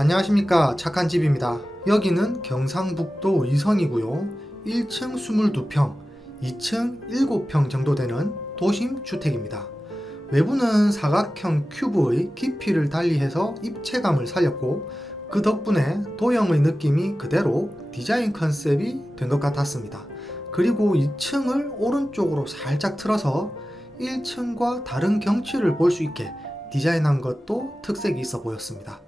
안녕하십니까 착한 집입니다. 여기는 경상북도 의성이고요. 1층 22평, 2층 7평 정도 되는 도심 주택입니다. 외부는 사각형 큐브의 깊이를 달리해서 입체감을 살렸고 그 덕분에 도형의 느낌이 그대로 디자인 컨셉이 된 것 같았습니다. 그리고 2층을 오른쪽으로 살짝 틀어서 1층과 다른 경치를 볼 수 있게 디자인한 것도 특색이 있어 보였습니다.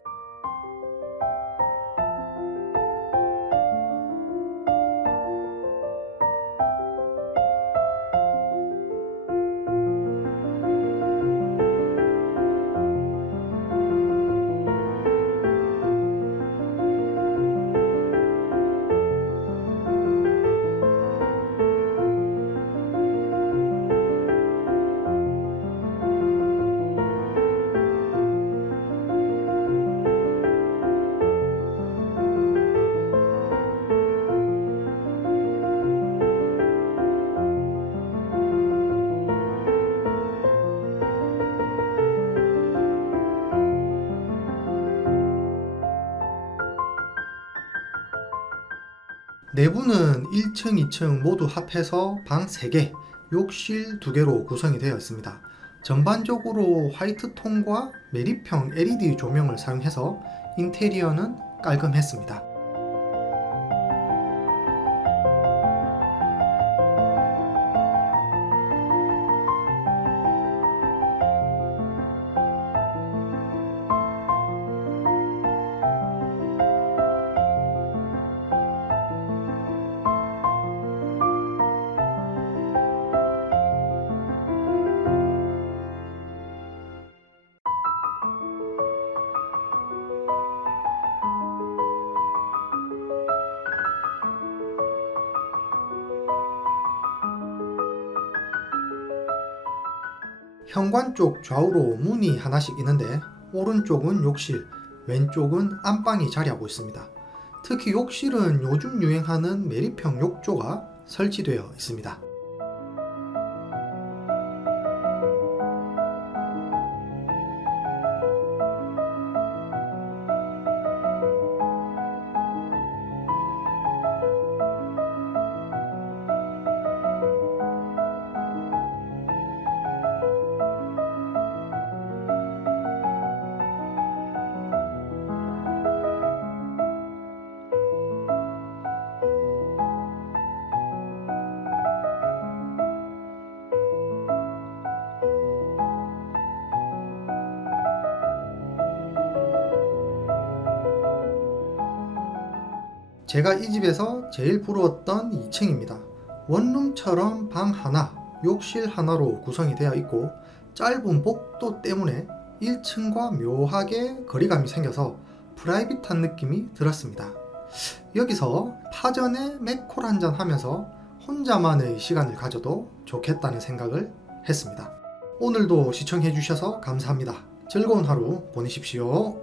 내부는 1층, 2층 모두 합해서 방 3개, 욕실 2개로 구성이 되어 있습니다. 전반적으로 화이트 톤과 메리평 LED 조명을 사용해서 인테리어는 깔끔했습니다. 현관 쪽 좌우로 문이 하나씩 있는데 오른쪽은 욕실, 왼쪽은 안방이 자리하고 있습니다. 특히 욕실은 요즘 유행하는 메리평 욕조가 설치되어 있습니다. 제가 이 집에서 제일 부러웠던 2층입니다. 원룸처럼 방 하나, 욕실 하나로 구성이 되어 있고 짧은 복도 때문에 1층과 묘하게 거리감이 생겨서 프라이빗한 느낌이 들었습니다. 여기서 파전에 맥콜 한잔 하면서 혼자만의 시간을 가져도 좋겠다는 생각을 했습니다. 오늘도 시청해 주셔서 감사합니다. 즐거운 하루 보내십시오.